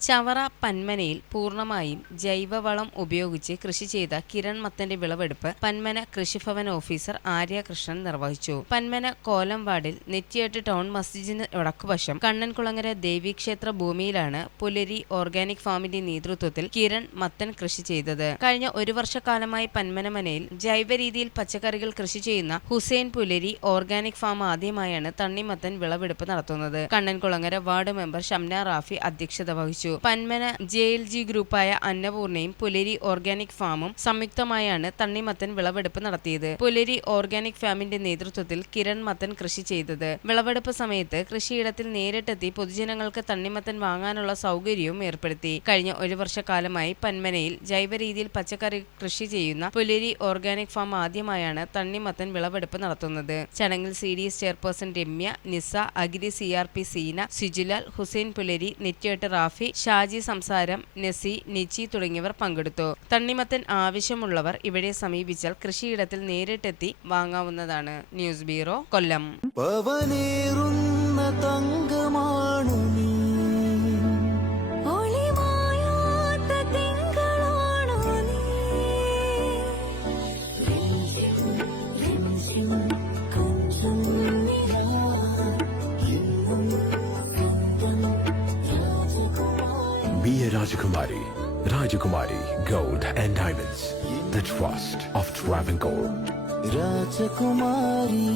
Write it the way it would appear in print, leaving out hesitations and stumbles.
ചവറ പന്മനയിൽ പൂർണ്ണമായും ജൈവവളം ഉപയോഗിച്ച് കൃഷി ചെയ്ത കിരൺ മത്തന്റെ വിളവെടുപ്പ് പന്മന കൃഷിഭവൻ ഓഫീസർ ആര്യ കൃഷ്ണൻ നിർവഹിച്ചു. പന്മന കോലം വാർഡിൽ നെറ്റിയാട്ട് ടൗൺ മസ്ജിദിന് വടക്കുവശം കണ്ണൻകുളങ്ങര ദേവീക്ഷേത്ര ഭൂമിയിലാണ് പുലരി ഓർഗാനിക് ഫാമിന്റെ നേതൃത്വത്തിൽ കിരൺ മത്തൻ കൃഷി ചെയ്തത്. കഴിഞ്ഞ ഒരു വർഷക്കാലമായി പന്മനമനയിൽ ജൈവ രീതിയിൽ പച്ചക്കറികൾ കൃഷി ചെയ്യുന്ന ഹുസൈൻ പുലരി ഓർഗാനിക് ഫാം ആദ്യമായാണ് തണ്ണിമത്തൻ വിളവെടുപ്പ് നടത്തുന്നത്. കണ്ണൻകുളങ്ങര വാർഡ് മെമ്പർ ഷംന റാഫി അധ്യക്ഷത വഹിച്ചു. പന്മന JLG ഗ്രൂപ്പായ അന്നപൂർണയും പുലരി ഓർഗാനിക് ഫാമും സംയുക്തമായാണ് തണ്ണിമത്തൻ വിളവെടുപ്പ് നടത്തിയത്. പുലരി ഓർഗാനിക് ഫാമിന്റെ നേതൃത്വത്തിൽ കിരൺ മത്തൻ കൃഷി ചെയ്തത്. വിളവെടുപ്പ് സമയത്ത് കൃഷിയിടത്തിൽ നേരിട്ടെത്തി പൊതുജനങ്ങൾക്ക് തണ്ണിമത്തൻ വാങ്ങാനുള്ള സൗകര്യവും ഏർപ്പെടുത്തി. കഴിഞ്ഞ ഒരു വർഷക്കാലമായി പന്മനയിൽ ജൈവ രീതിയിൽ പച്ചക്കറി കൃഷി ചെയ്യുന്ന പുലരി ഓർഗാനിക് ഫാം ആദ്യമായാണ് തണ്ണിമത്തൻ വിളവെടുപ്പ് നടത്തുന്നത്. ചടങ്ങിൽ CDS ചെയർപേഴ്സൺ രമ്യ, നിസ, അഗിരി CRP സീന, സിജുലാൽ, ഹുസൈൻ പുലരി, നെറ്റ്യാട്ട് റാഫി, ഷാജി സംസാരം, നസി, നിച്ചി തുടങ്ങിയവർ പങ്കെടുത്തു. തണ്ണിമത്തൻ ആവശ്യമുള്ളവർ ഇവിടെ സമീപിച്ചാൽ കൃഷിയിടത്തിൽ നേരിട്ടെത്തി വാങ്ങാവുന്നതാണ്. News bureau, Kollam. Be a Rajakumari. Rajakumari Gold and Diamonds. The trust of Travancore. Rajakumari.